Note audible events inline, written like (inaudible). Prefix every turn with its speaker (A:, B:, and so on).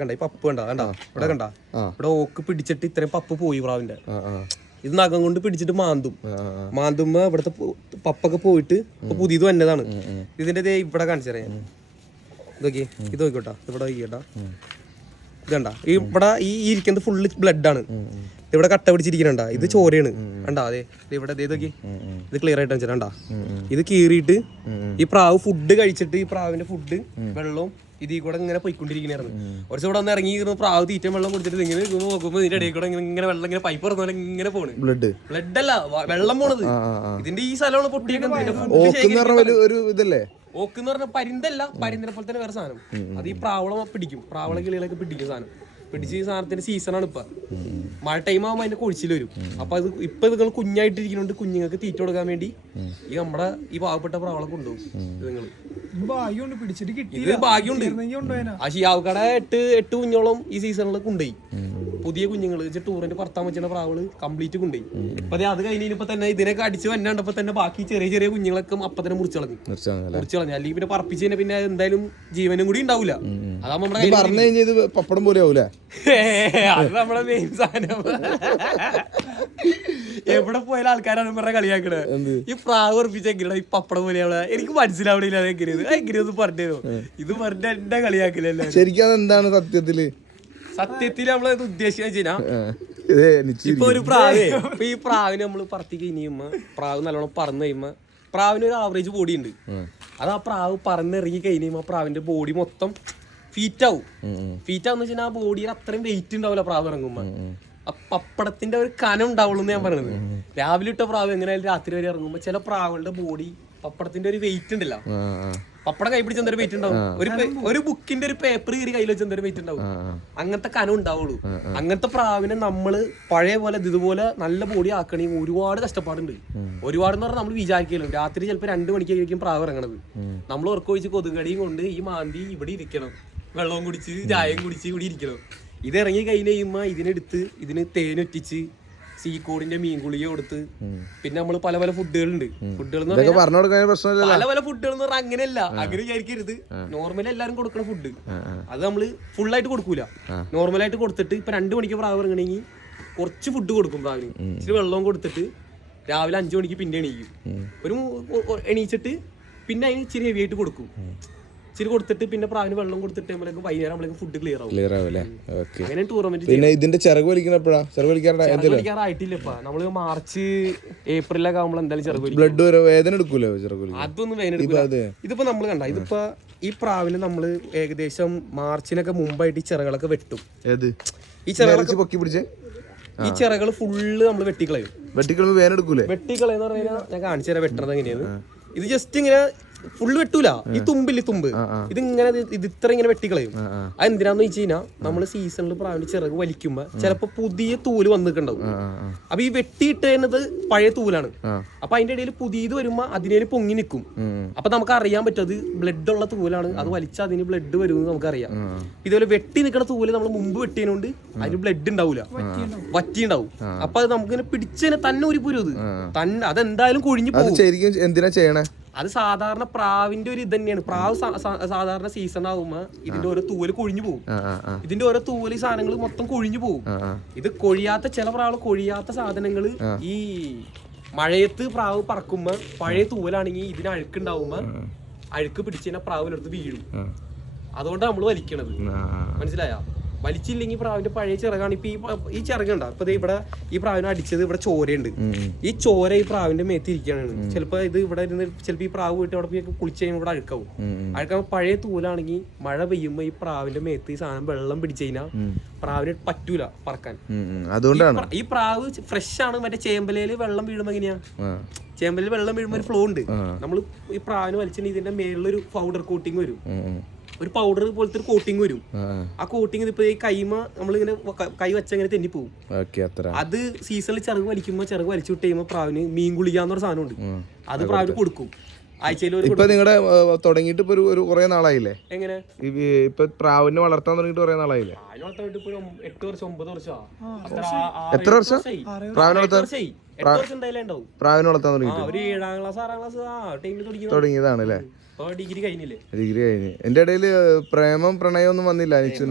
A: കണ്ട? ഈ പപ്പ് കണ്ട? കണ്ട? ഇവിടെ കണ്ട? ഇവിടെ ഓക്ക് പിടിച്ചിട്ട് ഇത്രയും പപ്പ് പോയി പ്രാവിന്റെ ഇത് നഖം കൊണ്ട് പിടിച്ചിട്ട് മാന്തും. മാന്തുമ്പോ ഇവിടുത്തെ പപ്പൊക്കെ പോയിട്ട് ഇപ്പൊ പുതിയത് വന്നതാണ്. ഇതിന്റെ ദേ ഇവിടെ കാണിച്ചു തരാം ഞാൻ. ഇതൊക്കെ ഇത് നോക്കിയോട്ടാ ഇവിടെ നോക്കിയോട്ടാ ഇതണ്ട ഈ ഇവിടെ ഈ ഇരിക്കുന്നത് ഫുള്ള് ബ്ലഡ് ആണ്. ഇവിടെ കട്ട പിടിച്ചിരിക്കണണ്ട ഇത് ചോരയാണ്. കണ്ടാ? അതെ ഇവിടെ ദേ നോക്കി ഇത് ക്ലിയർ ആയിട്ട് കണ്ടാ? ഇത് കീറിയിട്ട് ഈ പ്രാവ് ഫുഡ് കഴിച്ചിട്ട് ഈ പ്രാവിന്റെ ഫുഡ് വെള്ളവും ഇതിൽ കൂടെ ഇങ്ങനെ പോയിക്കൊണ്ടിരിക്കണായിരുന്നു. കുറച്ച് ഇവിടെ വന്ന് ഇറങ്ങി ഇരുന്ന് പ്രാവ് തീറ്റ വെള്ളം കൊടുത്തിട്ട് ഇങ്ങനെ നോക്കുമ്പോൾ നോക്കുമ്പോ ഇതിന്റെ ഇടയിൽ കൂടെ ഇങ്ങനെ ഇങ്ങനെ വെള്ളം ഇങ്ങനെ പൈപ്പ് ഇറന്നു പോലെ ഇങ്ങനെ പോണ്.
B: ബ്ലഡ്
A: ബ്ലഡ് അല്ല വെള്ളം പോണത്. ഇതിന്റെ ഈ സ്ഥലമാണ് പൊട്ടിയൊക്കെ
B: ഓക്ക് എന്ന് പറഞ്ഞ ഒരു ഒരു ഇതല്ലേ?
A: ഓക്ക് എന്ന് പറഞ്ഞ പരിന്തല്ല പരിന്തിനെ പോലെ തന്നെ വേറെ സാധനം. അത് ഈ പ്രാവളം പിടിക്കും. പ്രാവള കിളികളൊക്കെ പിടിക്കും സാധനം. പിടിച്ച് ഈ സാധനത്തിന്റെ സീസണാണ് ഇപ്പൊ. മഴ ടൈം ആകുമ്പോൾ അതിന്റെ കൊഴിച്ചിൽ വരും. അപ്പൊ അത് ഇപ്പൊ നിങ്ങൾ കുഞ്ഞായിട്ടിരിക്കുന്നുണ്ട് കുഞ്ഞുങ്ങൾക്ക് തീറ്റ കൊടുക്കാൻ വേണ്ടി ഈ നമ്മുടെ ഈ പാവപ്പെട്ട പ്രാവളെ കൊണ്ടുപോകും നിങ്ങൾ ഇത് ഭാഗ്യമുണ്ട്.
C: കൊണ്ടുപോയനാ.
A: ആ ഷിയാവുക്കട എട്ട് എട്ട് കുഞ്ഞോളം ഈ സീസണിൽ കൊണ്ടുപോയി പുതിയ കുഞ്ഞുങ്ങൾ ടൂറിന്റെ പറത്താൻ വെച്ചിട്ട് പ്രാവുകൾ കംപ്ലീറ്റ് കൊണ്ടുപോയി ഇപ്പൊ അത് കഴിഞ്ഞപ്പോ തന്നെ ഇതിനൊക്കെ അടിച്ച് വന്നാണ്ടപ്പോ തന്നെ ബാക്കി ചെറിയ ചെറിയ കുഞ്ഞുങ്ങളൊക്കെ അപ്പൊ തന്നെ മുറിച്ചളഞ്ഞു മുറിച്ചളഞ്ഞു അല്ലെങ്കിൽ പിന്നെ പറപ്പിച്ച് കഴിഞ്ഞാൽ പിന്നെ എന്തായാലും ജീവനും കൂടി ഉണ്ടാവില്ല അതാ നമ്മുടെ
B: ഇത് പറഞ്ഞു കഴിഞ്ഞാൽ പപ്പടം പോലെ ആവൂലേ (laughs)
A: അത് നമ്മളെ മെയിൻ സാധനം. എവിടെ പോയാലും ആൾക്കാരാണ് പറഞ്ഞ കളിയാക്കണത് ഈ പ്രാവ് ഉറപ്പിച്ച ഈ പപ്പടം പോലെയാണ് എനിക്ക് മനസ്സിലാവണില്ല അത് എങ്ങനെയത് എങ്ങനെയൊന്ന് പറഞ്ഞു ഇത് പറഞ്ഞ എന്റെ കളിയാക്കില്ലല്ലോ
B: ശരിക്കും അതെന്താണ് സത്യത്തിൽ?
A: സത്യത്തിൽ നമ്മൾ ഉദ്ദേശിച്ച വെച്ചാ ഇപ്പൊ ഒരു പ്രാവേ ഇപ്പൊ ഈ പ്രാവിനെ നമ്മൾ പറത്തി കഴിഞ്ഞുമ്പോ പ്രാവ് നല്ലോണം പറന്ന് കഴിയുമ്പോ പ്രാവിന് ഒരു ആവറേജ് ബോഡി ഉണ്ട് അത് ആ പ്രാവ് പറന്നിറങ്ങി കഴിഞ്ഞുമ്പോ പ്രാവിന്റെ ബോഡി മൊത്തം ഫീറ്റ് ആവും ഫീറ്റ് ആവുന്ന വെച്ചാൽ ആ ബോഡിയിൽ അത്രയും വെയിറ്റ് ഉണ്ടാവില്ല പ്രാവ് ഇറങ്ങുമ്പോ. ആ പപ്പടത്തിന്റെ ഒരു കനം ഉണ്ടാവുള്ളൂ എന്ന് ഞാൻ പറയുന്നത് രാവിലെ ഇട്ട പ്രാവ് എങ്ങനെയായാലും രാത്രി വരെ ഇറങ്ങുമ്പോ ചില പ്രാവുകളുടെ ബോഡി പപ്പടത്തിന്റെ ഒരു വെയിറ്റ് ഉണ്ടല്ലോ. പപ്പടം കൈ പിടിച്ച എന്തൊരു വെയിറ്റ് ഉണ്ടാവും? ഒരു ഒരു ബുക്കിന്റെ ഒരു പേപ്പർ കയറി കയ്യിൽ വെച്ച എന്തൊരു വെയിറ്റ് ഉണ്ടാവും? അങ്ങനത്തെ കനം ഉണ്ടാവുള്ളൂ. അങ്ങനത്തെ പ്രാവിനെ നമ്മൾ പഴയ പോലെ ഇത് ഇതുപോലെ നല്ല ബോഡി ആക്കണമെങ്കിൽ ഒരുപാട് കഷ്ടപ്പാടുണ്ട്. ഒരുപാട് എന്ന് പറഞ്ഞാൽ നമ്മൾ വിചാരിക്കലും രാത്രി ചിലപ്പോൾ രണ്ട് മണിക്കായിരിക്കും പ്രാവ് ഇറങ്ങണത്. നമ്മൾ ഉറക്കൊഴിച്ച് കൊതുകടിയും കൊണ്ട് ഈ മാന്തി ഇവിടെ ഇരിക്കണം. വെള്ളവും കുടിച്ച് ചായയും കുടിച്ച് ഇവിടെ ഇരിക്കണം. ഇത് ഇറങ്ങി കഴിഞ്ഞ് കഴിയുമ്പോൾ ഇതിനെടുത്ത് ഇതിന് തേനൊറ്റിച്ച് സീക്കോടിന്റെ മീൻ ഗുളിക കൊടുത്ത് പിന്നെ നമ്മൾ പല പല ഫുഡുകളുണ്ട്. ഫുഡുകൾ എന്ന്
B: പറഞ്ഞാൽ പറഞ്ഞു കൊടുക്കാൻ പ്രശ്നമില്ല
A: പല പല ഫുഡുകൾ എന്ന് പറഞ്ഞാൽ അങ്ങനെയല്ല. അങ്ങനെ വിചാരിക്കരുത്. നോർമലി എല്ലാരും കൊടുക്കുന്ന ഫുഡ് അത് നമ്മൾ ഫുൾ ആയിട്ട് കൊടുക്കൂല. നോർമൽ ആയിട്ട് കൊടുത്തിട്ട് ഇപ്പൊ രണ്ടു മണിക്ക് പ്രാവ് ഇറങ്ങണമെങ്കിൽ കുറച്ച് ഫുഡ് കൊടുക്കും പ്രാവിന്. ഇച്ചിരി വെള്ളവും കൊടുത്തിട്ട് രാവിലെ അഞ്ചു മണിക്ക് പിന്നെ എണീക്കും. ഒരു എണീച്ചിട്ട് പിന്നെ അതിന് ഇച്ചിരി ഹെവി ആയിട്ട് കൊടുക്കും. ഇച്ചിരി കൊടുത്തിട്ട് പിന്നെ പ്രാവിന് വെള്ളം കൊടുത്തിട്ട് നമ്മളേക്ക് വൈകുന്നേരം നമ്മളേക്ക് ഫുഡ് ക്ലിയർ ആവും.
B: ക്ലിയർ ആവല്ലേ ഓക്കെ
A: അങ്ങനെ ടൂർണമെന്റ്
B: പിന്നെ ഇതിന്റെ ചിറക് വലിക്കാറുണ്ട്
A: ഇപ്പൊ നമ്മൾ മാർച്ച് ഏപ്രിലൊക്കെ ആകുമ്പോൾ എന്തായാലും ചെറുപ്പം
B: ബ്ലഡ് വരെ വേദന എടുക്കൂലേ ചിറക് വലിക്കാൻ?
A: അതൊന്നും
B: അതെ.
A: ഇതിപ്പോ നമ്മൾ കണ്ട? ഇതിപ്പോ ഈ പ്രാവിന് നമ്മൾ ഏകദേശം മാർച്ചിനൊക്കെ മുമ്പായിട്ട് ഈ ചിറകളൊക്കെ വെട്ടും.
B: ഏത്?
A: ഈ
B: ഇറച്ചി പൊക്കി പിടിച്ച്?
A: ഈ ചിറകൾ ഫുള്ള് നമ്മൾ വെട്ടിക്കളയും.
B: വെട്ടിക്കളമ്പ് വേനെടുക്കൂലേ
A: വെട്ടിക്കളയെന്ന് പറഞ്ഞു കഴിഞ്ഞാൽ ഞാൻ കാണിച്ചു തരാം വെട്ടണത് എങ്ങനെയാണ് ഇത് ജസ്റ്റ് ഇങ്ങനെ ഫുള്ള് വെട്ടൂല. ഈ തുമ്പില്ലേ തുമ്പ്. ഇത് ഇങ്ങനെ ഇത് ഇത് ഇത്ര ഇങ്ങനെ വെട്ടിക്കളയും. അത് എന്തിനാന്ന് വെച്ച് കഴിഞ്ഞാൽ നമ്മൾ സീസണിൽ പ്രാവിന്റെ ചിറക് വലിക്കുമ്പോ ചിലപ്പോ പുതിയ തൂൽ വന്നിട്ടുണ്ടാവും. അപ്പൊ ഈ വെട്ടിയിട്ടത് പഴയ തൂലാണ്. അപ്പൊ അതിന്റെ ഇടയിൽ പുതിയത് വരുമ്പോ അതിനേൽ പൊങ്ങി നിൽക്കും. അപ്പൊ നമുക്ക് അറിയാൻ പറ്റും അത് ബ്ലഡ് ഉള്ള തൂലാണ്. അത് വലിച്ചാൽ അതിന് ബ്ലഡ് വരും നമുക്കറിയാം. ഇതുപോലെ വെട്ടി നിൽക്കുന്ന തൂൽ നമ്മൾ മുമ്പ് വെട്ടിയതുകൊണ്ട് അതിന് ബ്ലഡ് ഉണ്ടാവില്ല വറ്റിയുണ്ടാവും അപ്പൊ അത് നമുക്ക് പിടിച്ചതിനെ തന്നെ ഒരു പുരു അത് തന്നെ അതെന്തായാലും കൊഴിഞ്ഞു പോകും
B: ശരിക്കും എന്തിനാ ചെയ്യണേ?
A: അത് സാധാരണ പ്രാവിന്റെ ഒരു ഇത് തന്നെയാണ്. പ്രാവ് സാധാരണ സീസൺ ആകുമ്പോ ഇതിന്റെ ഓരോ തൂവൽ കൊഴിഞ്ഞു പോകും ഇതിന്റെ ഓരോ തൂവൽ ഈ സാധനങ്ങൾ മൊത്തം കൊഴിഞ്ഞു പോകും ഇത് കൊഴിയാത്ത ചില പ്രാവ് കൊഴിയാത്ത സാധനങ്ങൾ ഈ മഴയത്ത് പ്രാവ് പറക്കുമ്പോ പഴയ തൂവലാണെങ്കിൽ ഇതിന് അഴുക്കുണ്ടാവുമ്പോ അഴുക്ക് പിടിച്ച് കഴിഞ്ഞാൽ പ്രാവിനടുത്ത്
B: വീഴും.
A: അതുകൊണ്ടാണ് നമ്മൾ വലിക്കണത്. മനസ്സിലായ? വലിച്ചില്ലെങ്കിൽ പ്രാവിന്റെ പഴയ ചിറകാണ്. ഇപ്പൊ ഈ ഈ ചിറകുണ്ട? ഇപ്പൊ ഇവിടെ ഈ പ്രാവിനെ അടിച്ചത് ഇവിടെ ചോരയുണ്ട്. ഈ ചോര ഈ പ്രാവിന്റെ മേത്ത് ഇരിക്കുകയാണ്. ചിലപ്പോ ഇത് ഇവിടെ ഇരുന്ന് ചിലപ്പോ ഈ പ്രാവ് വീട്ടിൽ അവിടെ പോയി കുളിച്ച് കഴിയുമ്പോൾ ഇവിടെ അഴുക്കാവും.
B: ഉം.
A: പഴയ തൂലാണെങ്കിൽ മഴ പെയ്യുമ്പോ ഈ പ്രാവിന്റെ മേത്ത് ഈ സാധനം വെള്ളം പിടിച്ചു കഴിഞ്ഞാൽ പ്രാവിന് പറ്റൂല പറക്കാൻ.
B: അതുകൊണ്ടാണ്.
A: ഈ പ്രാവ് ഫ്രഷ് ആണ്. മറ്റേ ചേമ്പലയിൽ വെള്ളം വീഴുമ്പോ എങ്ങനെയാ. ചേമ്പലിൽ വെള്ളം വീഴുമ്പോ ഒരു ഫ്ലോ ഉണ്ട്. നമ്മൾ ഈ പ്രാവിന് വലിച്ചിട്ട് ഇതിന്റെ മേളിലൊരു പൗഡർ കോട്ടിങ് വരും. ഒരു പൗഡർ പോലത്തെ ഒരു കോട്ടിങ് വരും.
B: ആ,
A: കോട്ടിംഗ് കോട്ടിങ് ഇപ്പൊ ഈ കൈമ നമ്മളിങ്ങനെ ക- കൈ വെച്ച ഇങ്ങനെ തെന്നിപ്പോവും അത് സീസണിൽ ചിറക് വലിക്കുമ്പോ ചിറക് വലിച്ചു വിട്ട് കഴിയുമ്പോ പ്രാവിന് മീൻ കുളിക്കാന്ന് പറഞ്ഞ
B: സാധനം ഉണ്ട്
A: അത് പ്രാവിന് കൊടുക്കും.
B: ഇപ്പൊ നിങ്ങളുടെ തുടങ്ങിയിട്ട് ഇപ്പൊ ഒരു കുറെ നാളായില്ലേ?
A: എങ്ങനെ?
B: ഇപ്പൊ പ്രാവിനെ വളർത്താൻ തുടങ്ങിയിട്ട് കുറെ നാളായില്ലേ?
A: എട്ട് വർഷം ഒമ്പത് വർഷം?
B: എത്ര വർഷം? പ്രാവിനെ വളർത്താൻ? പ്രാവിനെ വളർത്താൻ
A: തുടങ്ങി
B: തുടങ്ങിയതാണ് അല്ലേ
A: ഡിഗ്രി കഴിഞ്ഞില്ലേ?
B: ഡിഗ്രി കഴിഞ്ഞ്. എന്റെ ഇടയിൽ പ്രേമം പ്രണയം ഒന്നും വന്നില്ല
A: അനിച്ചു